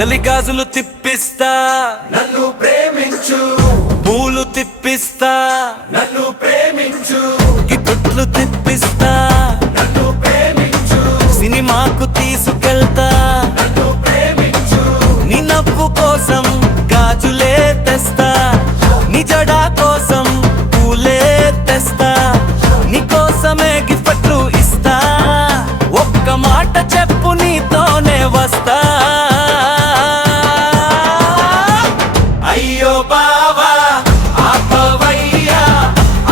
నలిగాజులు తిప్పిస్తా నన్ను ప్రేమించు, పూలు తిప్పిస్తా నన్ను ప్రేమించు, గిఫ్ట్లు తిప్పిస్తా నన్ను ప్రేమించు, సినిమాకు తీసుకెళ్తా నన్ను ప్రేమించు, నీ నవ్వు కోసం గాజులే తెస్తా, నీ జడా కోసం పూలే తెస్తా, నీ కోసమే గిఫ్ట్లు ఇస్తా, ఒక్క మాట చెప్పు నీతోనే వస్తా. అయ్యో బావా ఆపవయ్యా,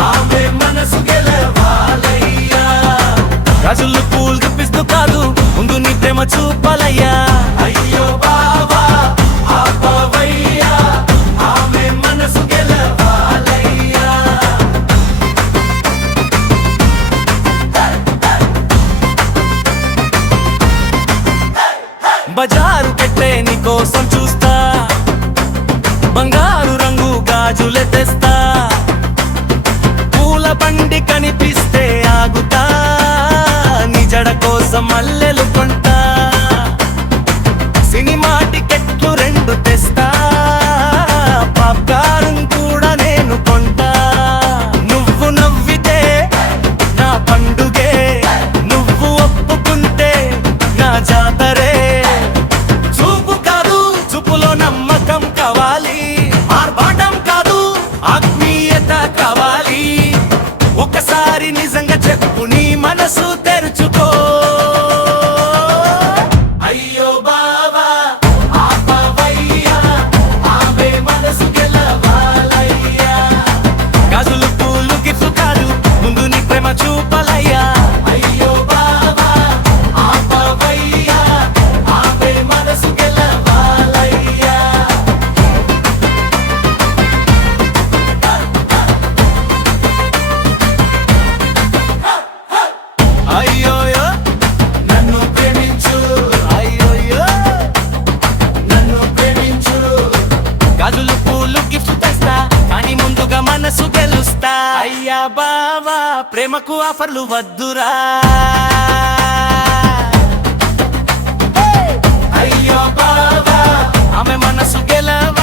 ఆమె మనసు గెలవాలయ్యా. గాజులు పూలు తిప్పిస్తూ కాదు, ముందు నీ ప్రేమ చూపాలయ్యా. అయ్యో బావా ఆపవయ్యా, ఆమె మనసు గెలవాలయ్యా. బజారు కట్టే నీ కోసం చూస్తా, బంగారు రంగు గాజులే తెస్తా, పూల బండి కనిపిస్తే ఆగుతా, నీ జడ కోసం మల్లెలు కొంటా, సినిమా టికెట్లు 2 తెస్తా, పాప్కార్న్ కూడా నేను కొంటా. నువ్వు నవ్వితే నా పండుగే, నువ్వు ఒప్పుకుంటే నా జాతరే. చూపు కాదు చూపులో నమ్మకం కావాలి, ఆర్భాటం కాదు ఆత్మీయత కావాలి. ఒకసారి నిజంగా చెప్పు, నీ మనసు తెరుచుకో. అయ్యో బావా ఆపవయ్యా, ఆమె మనసు గెలవాలయ్యా. గాజులు పూలు గిఫ్ట్ కాదు, ముందు నీ ప్రేమ చూపాలయ్యా. అయ్యో బావా ఆపవయ్యా, ఆమె మనసు గెలవాలయ్యా. అయ్యోయో నన్ను ప్రేమించు, అయ్యోయో, నన్ను ప్రేమించు, గాజులు పూలు గిఫ్ట్ తెస్తా, కానీ ముందుగా మనసు గెలుస్తా. అయ్యా బావా ప్రేమకు ఆఫర్లు వద్దురా. అయ్యో బావా ఆమె మనసు గెలవ